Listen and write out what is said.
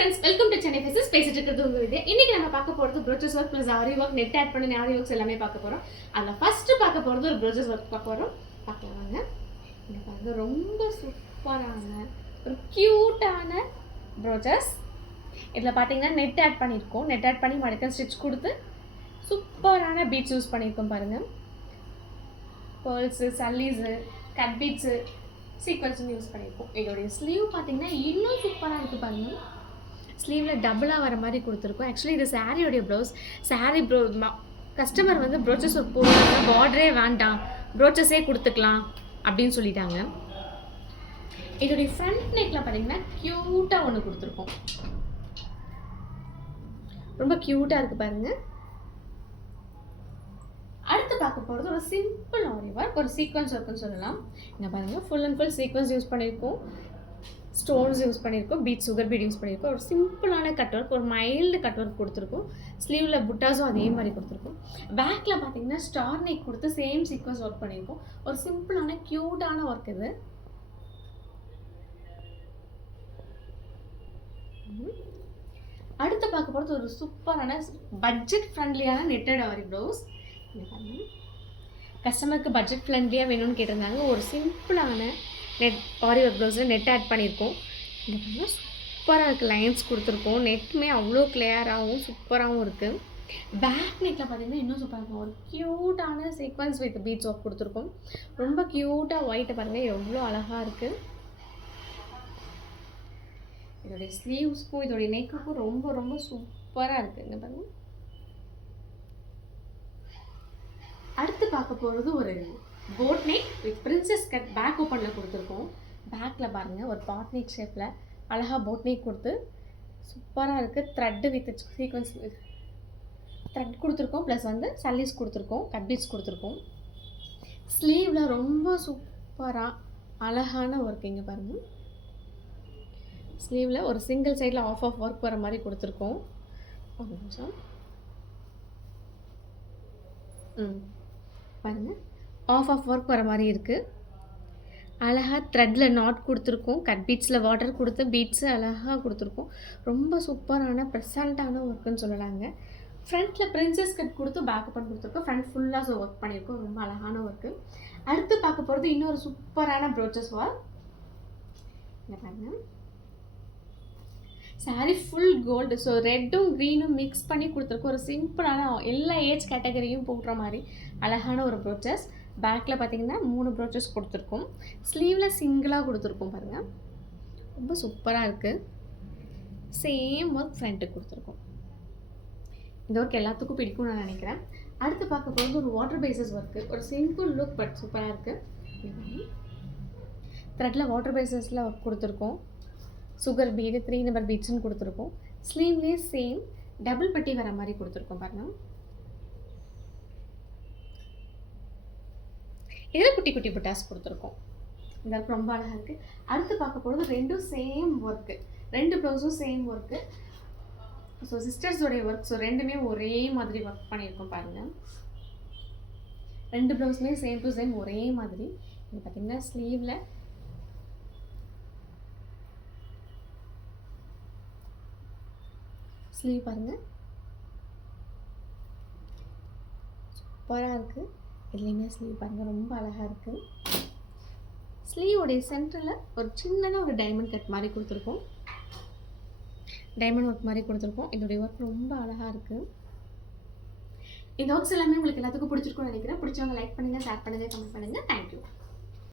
Friends, welcome to Chennai faces. பேசிட்டு இருக்கிறது உங்க வித்யா. இன்னைக்கு நம்ம பார்க்க போறது brooches work plus aari work, net add பண்ணி ஆரி ஒர்க்ஸ் எல்லாமே பார்க்க போறோம். அதில் ஃபர்ஸ்ட் பார்க்க போறது ஒரு ப்ரோச்சஸ் ஒர்க் பார்க்க போறோம். பார்க்கலாம் வாங்க. இங்க பாருங்க, ரொம்ப சூப்பரான ஒரு கியூட்டான ப்ரோச்சஸ். இதில் பார்த்தீங்கன்னா நெட் ஆட் பண்ணியிருக்கோம். நெட் ஆட் பண்ணி மடக்க ஸ்டிச் கொடுத்து சூப்பரான பீட்ஸ் யூஸ் பண்ணியிருக்கோம் பாருங்க. பேர்ல்ஸு, சல்லீஸு, கட் பீட்ஸு, சீக்வன்ஸும் யூஸ் பண்ணியிருக்கோம். இதோடைய ஸ்லீவ் பார்த்தீங்கன்னா இன்னும் சூப்பராக இருக்குது பாருங்கள். ஸ்லீவில் டபுளாக வர மாதிரி கொடுத்துருக்கோம். ஆக்சுவலி இது சாரியோடைய ப்ளவுஸ். சாரீ கஸ்டமர் வந்து ப்ரோச்சஸ் ஒர்க் போடுறாங்க, பார்டரே வேண்டாம், ப்ரோச்சஸே கொடுத்துக்கலாம் அப்படின்னு சொல்லிட்டாங்க. இதோடைய ஃப்ரண்ட் நெக்கில் பார்த்தீங்கன்னா க்யூட்டாக ஒன்று கொடுத்துருக்கோம். ரொம்ப க்யூட்டாக இருக்குது பாருங்கள். அடுத்து பார்க்க போகிறது ஒரு சிம்பிள் ஆரி ஒர்க், ஒரு சீக்வன்ஸ் ஒர்க்குன்னு சொல்லலாம். இங்கே பாருங்கள், full and full sequence use பண்ணியிருக்கோம், ஸ்டோன்ஸ் யூஸ் பண்ணியிருக்கோம், பீட் சுகர் பீட் யூஸ் பண்ணியிருக்கோம். ஒரு சிம்பிளான கட் ஒர்க், ஒரு மைல்டு கட் ஒர்க் கொடுத்துருக்கோம். ஸ்லீவில் புட்டாஸும் அதே மாதிரி கொடுத்துருக்கோம். பேக்கில் பார்த்தீங்கன்னா ஸ்டார் நெக் கொடுத்து சேம் சீக்வன்ஸ் ஒர்க் பண்ணியிருக்கோம். ஒரு சிம்பிளான க்யூட்டான ஒர்க் இது. அடுத்து பார்க்க போகிறது ஒரு சூப்பரான பட்ஜெட் ஃப்ரெண்ட்லியான நெட்டட் ஆரி ப்ளவுஸ். கஸ்டமருக்கு பட்ஜெட் ஃப்ரெண்ட்லியாக வேணும்னு கேட்டிருந்தாங்க. ஒரு சிம்பிளான நெட் ஆரி ஒர்க் ப்ளவுஸில் நெட் ஆட் பண்ணியிருக்கோம். இங்கே பார்த்தீங்கன்னா சூப்பராக இருக்குது, லைன்ஸ் கொடுத்துருக்கோம். நெட்டுமே அவ்வளோ கிளியராகவும் சூப்பராகவும் இருக்குது. பேக் நெக்கில் பார்த்தீங்கன்னா இன்னும் சூப்பராக இருக்கும். ஒரு க்யூட்டான சீக்வன்ஸ் வித் பீட்ஸ் ஒர்க் கொடுத்துருக்கோம். ரொம்ப க்யூட்டாக ஒயிட்டை பாருங்கள், எவ்வளோ அழகாக இருக்குது. இதோடைய ஸ்லீவ்ஸ்க்கும் இதோடைய நெக்குக்கும் ரொம்ப ரொம்ப சூப்பராக இருக்குது. இங்கே பாருங்கள். அடுத்து பார்க்க போகிறது ஒரு boat neck with princess cut back ஓப்பனில் கொடுத்துருக்கோம். பேக்கில் பாருங்கள், ஒரு பாட் நெக் ஷேப்பில் அழகாக போட் நெக் கொடுத்து சூப்பராக இருக்குது. த்ரெட்டு வித் சீக்வன்ஸ் த்ரெட் கொடுத்துருக்கோம், ப்ளஸ் வந்து சல்லீஸ் கொடுத்துருக்கோம், கட் பீட்ஸ் கொடுத்துருக்கோம். ஸ்லீவில் ரொம்ப சூப்பராக அழகான ஒர்க். இங்கே பாருங்கள், ஸ்லீவில் ஒரு சிங்கிள் சைடில் ஆஃப் ஒர்க் வர மாதிரி கொடுத்துருக்கோம். ஒரு நிமிஷம் பாருங்கள், ஆஃப் ஒர்க் வர மாதிரி இருக்குது. அழகாக த்ரெட்டில் நாட் கொடுத்துருக்கோம், கட் பீட்ஸில் வாட்டர் கொடுத்து பீட்ஸு அழகாக கொடுத்துருக்கோம். ரொம்ப சூப்பரான ப்ரெசண்ட்டான ஒர்க்குன்னு சொல்லலாங்க. ஃப்ரண்ட்டில் பிரின்சஸ் கட் கொடுத்து பேக்கப் பண்ணி கொடுத்துருக்கோம். ஃப்ரண்ட் ஃபுல்லாக ஒர்க் பண்ணியிருக்கோம். ரொம்ப அழகான ஒர்க்கு. அடுத்து பார்க்க போகிறது இன்னொரு சூப்பரான ப்ரோச்சஸ் ஒர்க். இங்கே பாருங்கள், சாரீ ஃபுல் கோல்டு, ஸோ ரெட்டும் க்ரீனும் மிக்ஸ் பண்ணி கொடுத்துருக்கோம். ஒரு சிம்பிளான எல்லா ஏஜ் கேட்டகரியும் போடுற மாதிரி அழகான ஒரு ப்ரோச்சஸ். பேக்கில் பார்த்தீங்கன்னா 3 ப்ரோச்சஸ் கொடுத்துருக்கோம். ஸ்லீவில் சிங்கிளாக கொடுத்துருக்கோம் பாருங்கள், ரொம்ப சூப்பராக இருக்குது. சேம் ஒர்க் ஃப்ரண்ட்டுக்கு கொடுத்துருக்கோம். இந்த ஒர்க் எல்லாத்துக்கும் பிடிக்கும்னு நான் நினைக்கிறேன். அடுத்து பார்க்க போகிறது ஒரு வாட்டர் பேசஸ் ஒர்க்கு. ஒரு சிம்பிள் லுக் பட் சூப்பராக இருக்குது. த்ரெட்டில் வாட்டர் பேசஸில் ஒர்க் கொடுத்துருக்கோம். சுகர் பீடு 3 நம்பர் பீட்ஸ்ன்னு கொடுத்துருக்கோம். ஸ்லீவ்லேயே சேம் டபுள் பட்டி வர மாதிரி கொடுத்துருக்கோம் பாருங்கள். இதில் குட்டி குட்டி புட்டாஸ் கொடுத்துருக்கோம். இந்த ஒர்க் ரொம்ப அழகாக இருக்குது. அடுத்து பார்க்க போகிறது ரெண்டும் சேம் ஒர்க்கு, 2 ப்ளவுஸும் சேம் ஒர்க்கு. ஸோ சிஸ்டர்ஸோடைய ஒர்க், ஸோ ரெண்டுமே ஒரே மாதிரி ஒர்க் பண்ணியிருக்கோம் பாருங்கள். 2 ப்ளவுஸுமே சேம் டு சேம் ஒரே மாதிரி. இது பார்த்திங்கன்னா ஸ்லீவில் ஸ்லீவ் பாருங்கள், சூப்பராக இருக்குது. இதுலேயுமே ஸ்லீவ் பாருங்கள், ரொம்ப அழகாக இருக்குது. ஸ்லீவோடைய சென்டரில் ஒரு சின்னதாக ஒரு டைமண்ட் கட் மாதிரி கொடுத்துருக்கோம். டைமண்ட் ஒர்க் மாதிரி கொடுத்துருக்கோம். இதோடைய ஒர்க் ரொம்ப அழகாக இருக்குது. இந்த ஒர்க்ஸ் எல்லாமே உங்களுக்கு எல்லாத்துக்கும் பிடிச்சிருக்கும்னு நினைக்கிறேன். பிடிச்சவங்க லைக் பண்ணுங்கள், ஷேர் பண்ணுங்கள், கமெண்ட் பண்ணுங்கள். தேங்க்யூ.